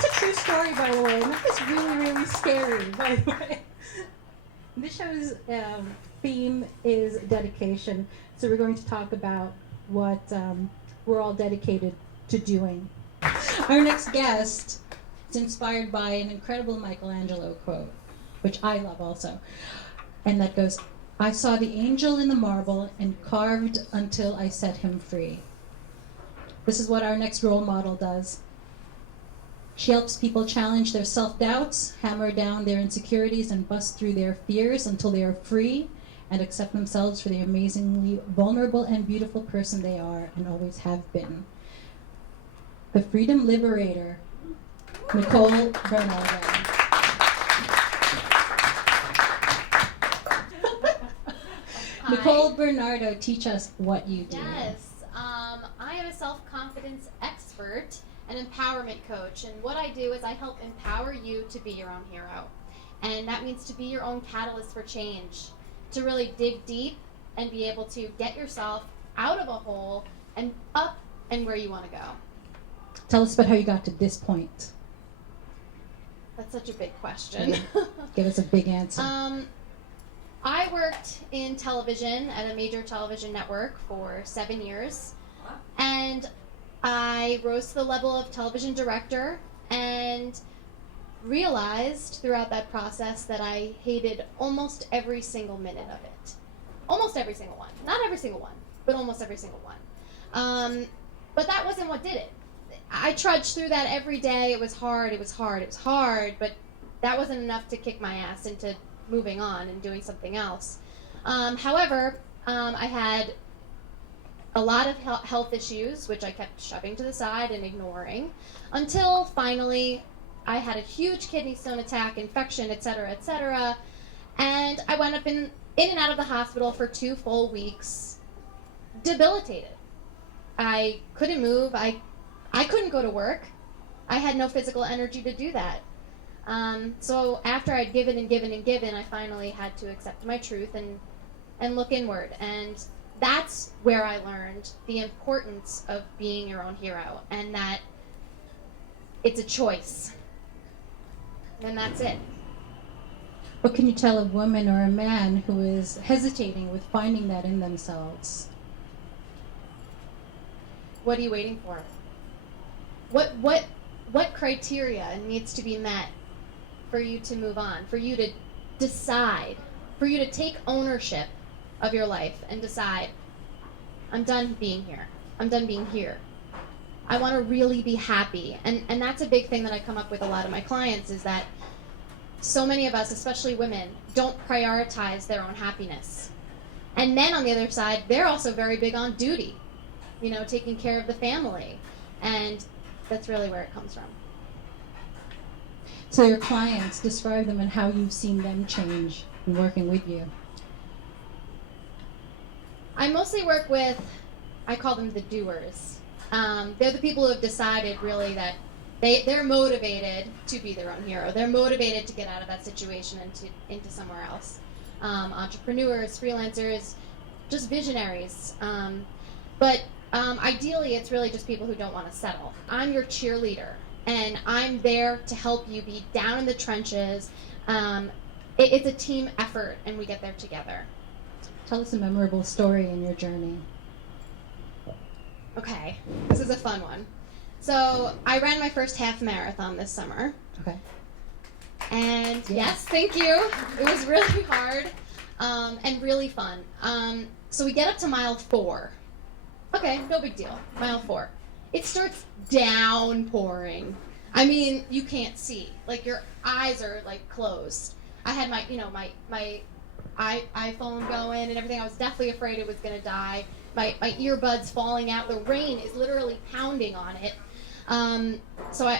That's a true story, by the way. And that was really, really scary, by the way. This show's theme is dedication. So we're going to talk about what we're all dedicated to doing. Our next guest is inspired by an incredible Michelangelo quote, which I love also. And that goes, "I saw the angel in the marble and carved until I set him free." This is what our next role model does. She helps people challenge their self-doubts, hammer down their insecurities, and bust through their fears until they are free and accept themselves for the amazingly vulnerable and beautiful person they are and always have been. The Freedom Liberator, Nicole Bernardo. Nicole Bernardo, teach us what you do. Yes, I am a self-confidence expert and empowerment coach, and what I do is I help empower you to be your own hero, and that means to be your own catalyst for change, to really dig deep and be able to get yourself out of a hole and up and where you want to go. Tell us about how you got to this point. That's such a big question. Give us a big answer. I worked in television at a major television network for 7 years, and I rose to the level of television director and realized throughout that process that I hated almost every single minute of it. Almost every single one. Not every single one, but almost every single one. But that wasn't what did it. I trudged through that every day. It was hard, but that wasn't enough to kick my ass into moving on and doing something else. However, I had a lot of health issues, which I kept shoving to the side and ignoring, until finally I had a huge kidney stone attack, infection, etc., and I went up in and out of the hospital for 2 full weeks, debilitated. I couldn't move. I couldn't go to work. I had no physical energy to do that. So after I'd given, I finally had to accept my truth and look inward. And that's where I learned the importance of being your own hero, and that it's a choice. And that's it. What can you tell a woman or a man who is hesitating with finding that in themselves? What are you waiting for? What criteria needs to be met for you to move on, for you to decide, for you to take ownership of your life and decide, I'm done being here. I'm done being here. I want to really be happy. And that's a big thing that I come up with a lot of my clients, is that so many of us, especially women, don't prioritize their own happiness. And men, on the other side, they're also very big on duty, taking care of the family. And that's really where it comes from. So your clients, describe them and how you've seen them change in working with you. I mostly work with, I call them the doers. They're the people who have decided really that they're motivated to be their own hero. They're motivated to get out of that situation and into somewhere else. Entrepreneurs, freelancers, just visionaries. But ideally, it's really just people who don't want to settle. I'm your cheerleader, and I'm there to help you be down in the trenches. It's a team effort, and we get there together. Tell us a memorable story in your journey. Okay, this is a fun one. So I ran my first half marathon this summer. Okay. And yes, thank you. It was really hard and really fun. So we get up to mile 4. Okay, no big deal. Mile 4. It starts downpouring. I mean, you can't see. Like, your eyes are like closed. I had my iPhone going and everything. I was definitely afraid it was gonna die. My earbuds falling out. The rain is literally pounding on it. So I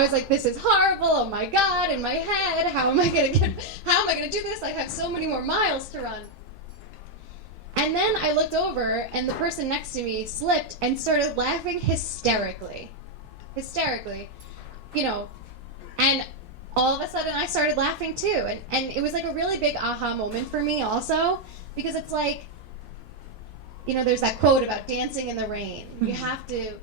was like, this is horrible. Oh my God! In my head, how am I gonna do this? I have so many more miles to run. And then I looked over, and the person next to me slipped and started laughing hysterically, and all of a sudden I started laughing too, and it was like a really big aha moment for me also, because it's like, there's that quote about dancing in the rain. You have to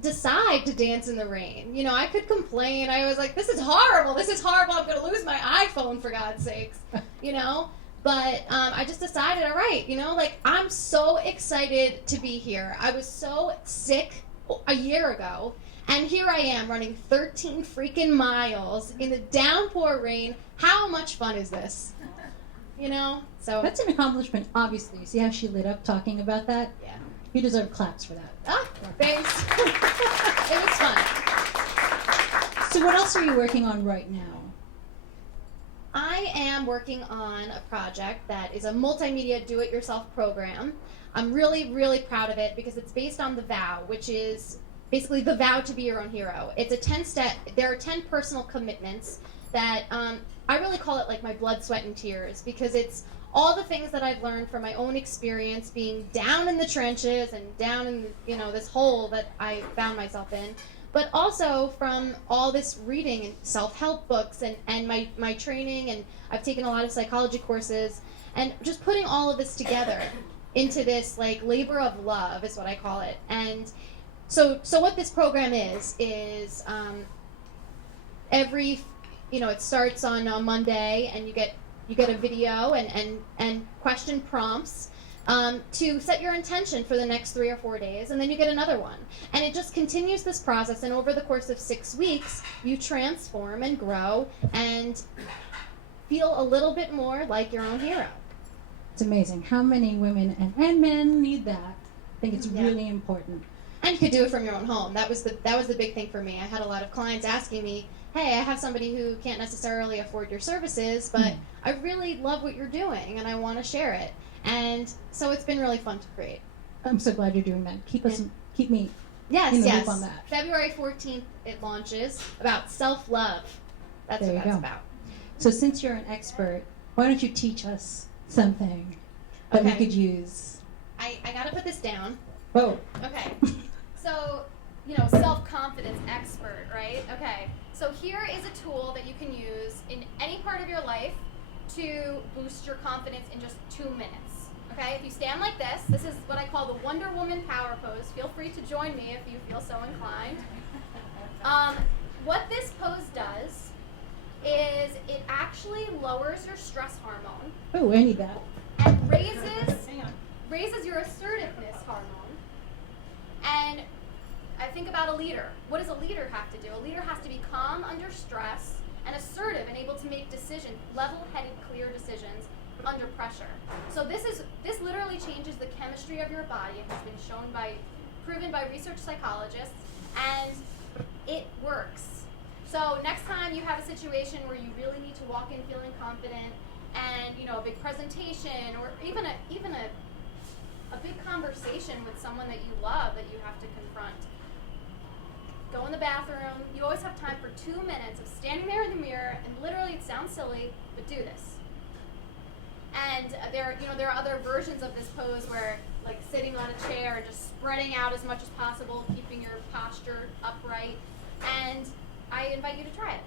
decide to dance in the rain. You know, I could complain. I was like, this is horrible, I'm gonna lose my iPhone, for God's sakes, you know? But I just decided, all right, you know, like, I'm so excited to be here. I was so sick a year ago, and here I am running 13 freaking miles in the downpour rain. How much fun is this? You know? So That's an accomplishment, obviously. See how she lit up talking about that? yeah. You deserve claps for that. Ah, thanks. It was fun. So what else are you working on right now? I am working on a project that is a multimedia do-it-yourself program. I'm really, really proud of it because it's based on the vow, which is basically the vow to be your own hero. It's a 10-step, there are 10 personal commitments that I really call it like my blood, sweat, and tears, because it's all the things that I've learned from my own experience being down in the trenches and down in, you know, this hole that I found myself in, but also from all this reading and self-help books and my training, and I've taken a lot of psychology courses, and just putting all of this together into this like labor of love is what I call it. And so what this program is every, you know, it starts on a Monday, and you get a video and question prompts to set your intention for the next 3 or 4 days, and then you get another one. And it just continues this process, and over the course of 6 weeks, you transform and grow and feel a little bit more like your own hero. It's amazing how many women and men need that. I think it's really important. And you could do it from your own home. That was the big thing for me. I had a lot of clients asking me, hey, I have somebody who can't necessarily afford your services, but I really love what you're doing, and I want to share it. And so it's been really fun to create. I'm so glad you're doing that. Keep me Yes, in the yes. loop on that. February 14th it launches, about self-love. That's There what you that's go. about. So since you're an expert, why don't you teach us something that we Okay. could use? I got to put this down. Whoa. Okay, so, you know, self-confidence expert, right? Okay, so here is a tool that you can use in any part of your life to boost your confidence in just 2 minutes. Okay, if you stand like this is what I call the Wonder Woman power pose. Feel free to join me if you feel so inclined. What this pose does is it actually lowers your stress hormone Oh, I need that. and raises your assertiveness hormone. And I think about a leader. What does a leader have to do? A leader has to be calm under stress and assertive and able to make decisions, level-headed, clear decisions under pressure. So this literally changes the chemistry of your body. It has been proven by research psychologists, and it works. So next time you have a situation where you really need to walk in feeling confident, and you know, a big presentation, or even a big conversation with someone that you love that you have to confront, go in the bathroom. You always have time for 2 minutes of standing there in the mirror, and literally, it sounds silly, but do this. And there are other versions of this pose where, like, sitting on a chair and just spreading out as much as possible, keeping your posture upright. And I invite you to try it.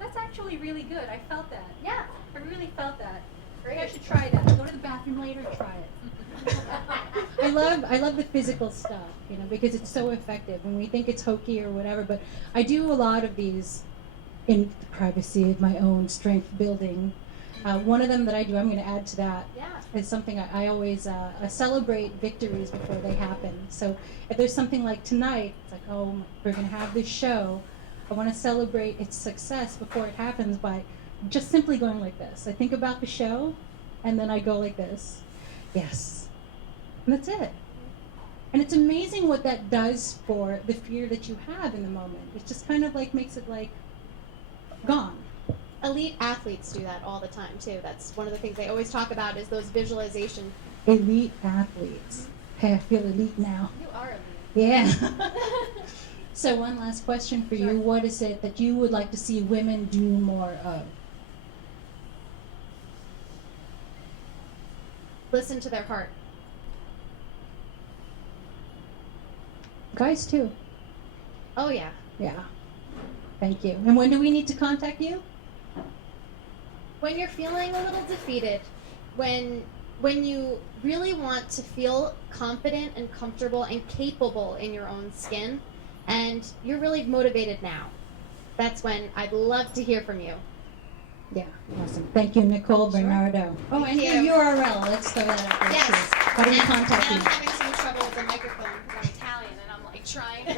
That's actually really good. I felt that. Yeah. I really felt that. Great. I should try that. Go to the bathroom later and try it. I love the physical stuff, you know, because it's so effective. And we think it's hokey or whatever, but I do a lot of these in the privacy of my own strength building. One of them that I do, I'm going to add to that, Yeah. is something I always celebrate victories before they happen. So if there's something like tonight, it's like, oh, we're going to have this show. I want to celebrate its success before it happens by just simply going like this. I think about the show, and then I go like this. Yes. And that's it. And it's amazing what that does for the fear that you have in the moment. It just kind of like makes it like gone. Elite athletes do that all the time too. That's one of the things they always talk about is those visualization. Elite athletes. Hey, I feel elite now. You are elite. Yeah. So one last question for Sure. you. What is it that you would like to see women do more of? Listen to their heart. Guys too. Oh yeah. Yeah. Thank you. And when do we need to contact you? When you're feeling a little defeated, when when you really want to feel confident and comfortable and capable in your own skin, and you're really motivated now, that's when I'd love to hear from you. Yeah, awesome. Thank you, Nicole Sure. Bernardo. Oh, and Thank your you. URL. Let's throw that up there, Yes. too. How do we And contact I'm you? having some trouble with the microphone. I'm Italian and I'm like trying to